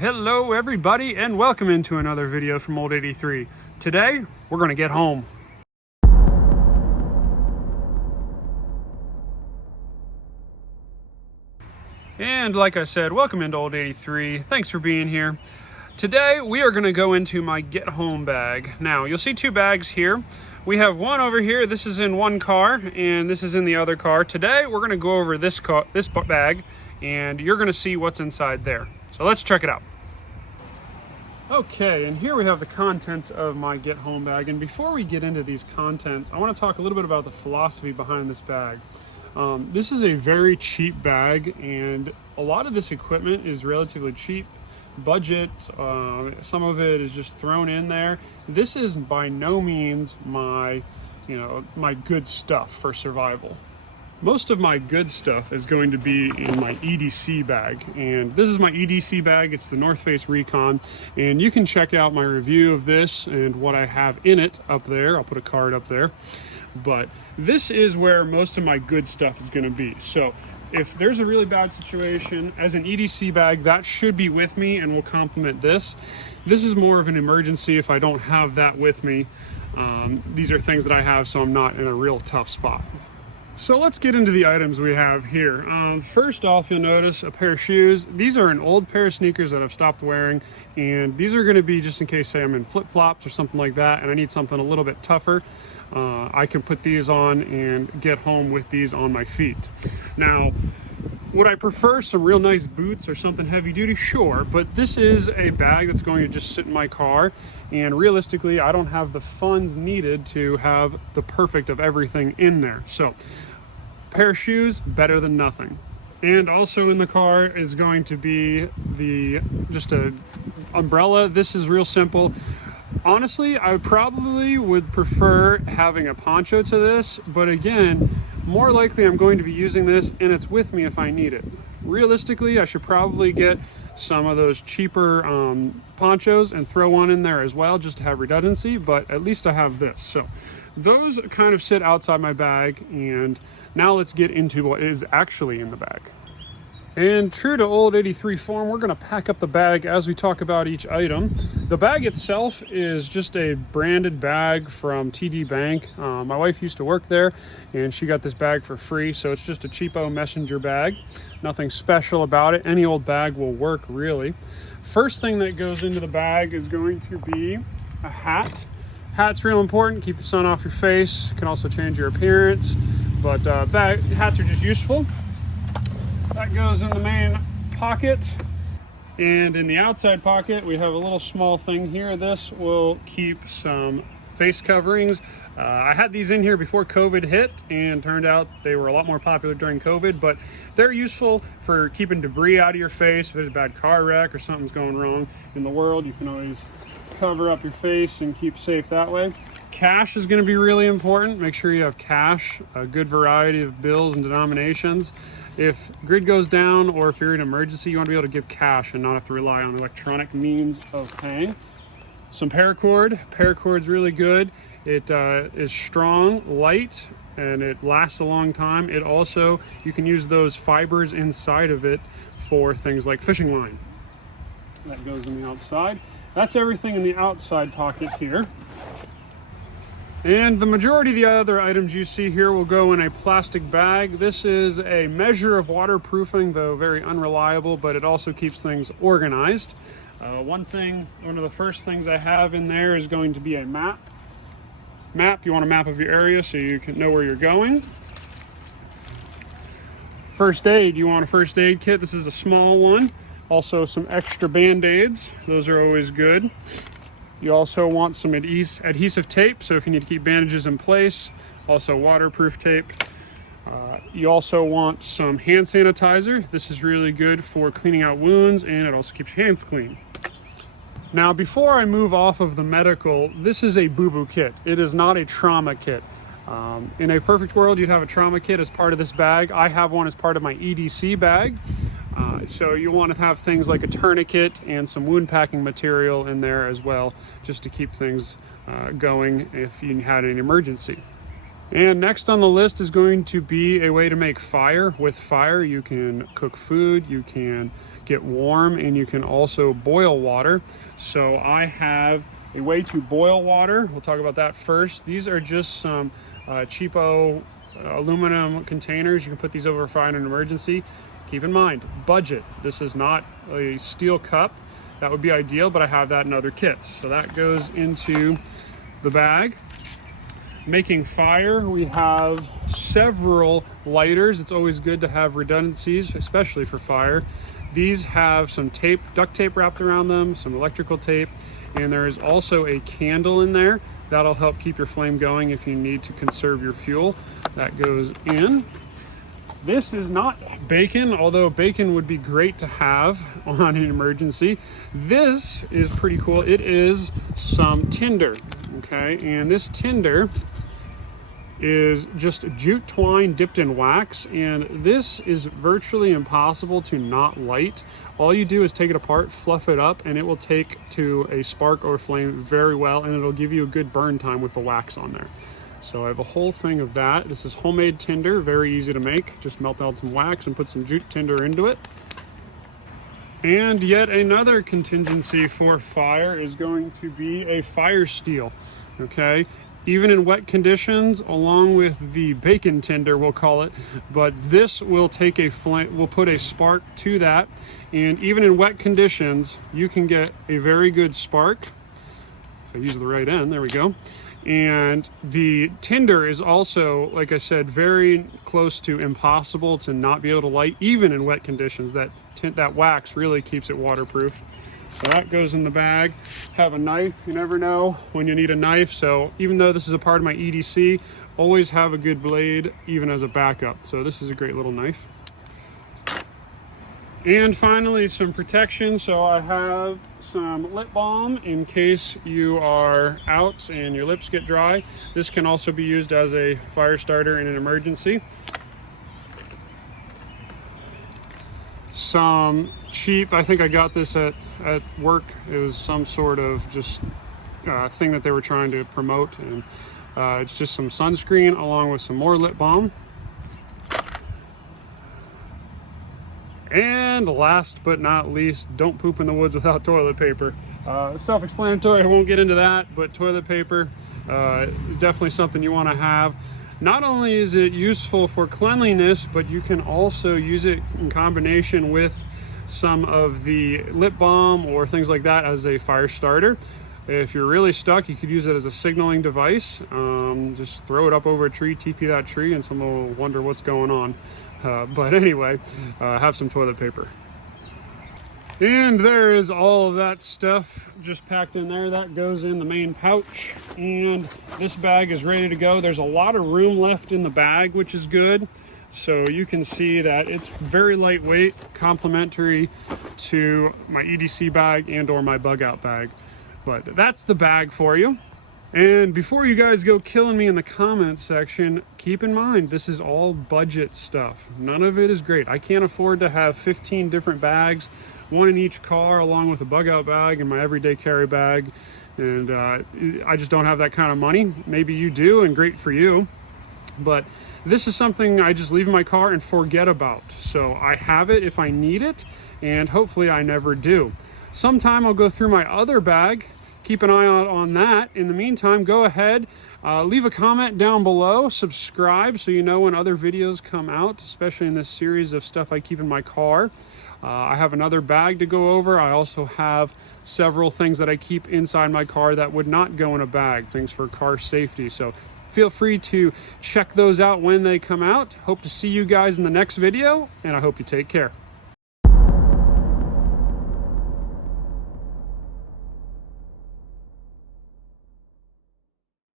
Hello everybody and welcome into another video from Old 83. Today we're going to get home. And like I said, welcome into Old 83. Thanks for being here. Today we are going to go into my get home bag. Now you'll see two bags here. We have one over here. This is in one car and this is in the other car. Today we're going to go over this bag and you're going to see what's inside there. So let's check it out. Okay, and here we have the contents of my get home bag. And before we get into these contents, I want to talk a little bit about the philosophy behind this bag. This is a very cheap bag, and a lot of this equipment is relatively cheap, budget. Some of it is just thrown in there. This is by no means my good stuff for survival. Most of my good stuff is going to be in my EDC bag, and this is my EDC bag. It's the North Face Recon, and you can check out my review of this and what I have in it up there. I'll put a card up there, but this is where most of my good stuff is going to be. So if there's a really bad situation, as an EDC bag, that should be with me and will complement this. This is more of an emergency if I don't have that with me. These are things that I have so I'm not in a real tough spot. So let's get into the items we have here. First off, you'll notice a pair of shoes. These are an old pair of sneakers that I've stopped wearing, and these are going to be just in case, say I'm in flip-flops or something like that and I need something a little bit tougher. I can put these on and get home with these on my feet. Now, would I prefer some real nice boots or something heavy duty? Sure, but this is a bag that's going to just sit in my car, and realistically I don't have the funds needed to have the perfect of everything in there. So pair of shoes, better than nothing. And also in the car is going to be just a umbrella. This is real simple. Honestly, I probably would prefer having a poncho to this, but again, more likely I'm going to be using this and it's with me if I need it. Realistically, I should probably get some of those cheaper ponchos and throw one in there as well, just to have redundancy, but at least I have this. So those kind of sit outside my bag, and now let's get into what is actually in the bag. And true to Old 83 form, we're going to pack up the bag as we talk about each item. The bag itself is just a branded bag from TD Bank. My wife used to work there and she got this bag for free, so it's just a cheapo messenger bag. Nothing special about it. Any old bag will work, really. First thing that goes into the bag is going to be a hat. Hat's real important. Keep the sun off your face. Can also change your appearance, but hats are just useful. That goes in the main pocket, and in the outside pocket we have a little small thing here. This will keep some face coverings. I had these in here before COVID hit, and turned out they were a lot more popular during COVID, but they're useful for keeping debris out of your face. If there's a bad car wreck or something's going wrong in the world, you can always cover up your face and keep safe that way. Cash is going to be really important. Make sure you have cash, a good variety of bills and denominations. If grid goes down or if you're in an emergency, you want to be able to give cash and not have to rely on electronic means of paying. Some paracord. Paracord's really good. It is strong, light, and it lasts a long time. It also, you can use those fibers inside of it for things like fishing line. That goes on the outside. That's everything in the outside pocket here. And the majority of the other items you see here will go in a plastic bag. This is a measure of waterproofing, though very unreliable, but it also keeps things organized. One of the first things I have in there is going to be a map. You want a map of your area so you can know where you're going. First aid, you want a first aid kit. This is a small one. Also some extra band-aids. Those are always good. You also want some adhesive tape, so if you need to keep bandages in place. Also waterproof tape. You also want some hand sanitizer. This is really good for cleaning out wounds, and it also keeps your hands clean. Now, before I move off of the medical, this is a booboo kit. It is not a trauma kit. In a perfect world, you'd have a trauma kit as part of this bag. I have one as part of my EDC bag. So you want to have things like a tourniquet and some wound packing material in there as well, just to keep things going if you had an emergency. And next on the list is going to be a way to make fire. With fire, you can cook food, you can get warm, and you can also boil water. So I have a way to boil water. We'll talk about that first. These are just some cheapo aluminum containers. You can put these over a fire in an emergency. Keep in mind, budget. This is not a steel cup. That would be ideal, but I have that in other kits. So that goes into the bag. Making fire, we have several lighters. It's always good to have redundancies, especially for fire. These have some tape, duct tape wrapped around them, some electrical tape, and there is also a candle in there. That'll help keep your flame going if you need to conserve your fuel. That goes in. This is not bacon, although bacon would be great to have on an emergency. This is pretty cool. It is some tinder, okay? And this tinder is just jute twine dipped in wax, and this is virtually impossible to not light. All you do is take it apart, fluff it up, and it will take to a spark or flame very well, and it'll give you a good burn time with the wax on there. So I have a whole thing of that. This is homemade tinder, very easy to make. Just melt out some wax and put some jute tinder into it. And yet another contingency for fire is going to be a fire steel, okay? Even in wet conditions, along with the bacon tinder, we'll call it, but this will take a flame, will put a spark to that. And even in wet conditions, you can get a very good spark. If I use the right end, there we go. And the tinder is also, like I said, very close to impossible to not be able to light, even in wet conditions. That wax really keeps it waterproof. So that goes in the bag. Have a knife. You never know when you need a knife. So even though this is a part of my EDC, always have a good blade, even as a backup. So this is a great little knife. And finally, some protection. So I have some lip balm in case you are out and your lips get dry. This can also be used as a fire starter in an emergency. Some cheap, I think I got this at work. It was some sort of just thing that they were trying to promote, and it's just some sunscreen along with some more lip balm. And last but not least, don't poop in the woods without toilet paper. Self-explanatory, I won't get into that, but toilet paper is definitely something you want to have. Not only is it useful for cleanliness, but you can also use it in combination with some of the lip balm or things like that as a fire starter. If you're really stuck, you could use it as a signaling device. Just throw it up over a tree, TP that tree, and someone will wonder what's going on. But anyway, have some toilet paper. And there is all of that stuff just packed in there. That goes in the main pouch, and this bag is ready to go. There's a lot of room left in the bag, which is good. So you can see that it's very lightweight, complementary to my EDC bag and or my bug out bag. But that's the bag for you. And before you guys go killing me in the comments section, keep in mind, this is all budget stuff. None of it is great. I can't afford to have 15 different bags, one in each car, along with a bug out bag and my everyday carry bag. And I just don't have that kind of money. Maybe you do, and great for you. But this is something I just leave in my car and forget about. So I have it if I need it, and hopefully I never do. Sometime I'll go through my other bag. Keep an eye out on that. In the meantime, go ahead, leave a comment down below, subscribe so you know when other videos come out, especially in this series of stuff I keep in my car. I have another bag to go over. I also have several things that I keep inside my car that would not go in a bag, things for car safety. So feel free to check those out when they come out. Hope to see you guys in the next video, and I hope you take care.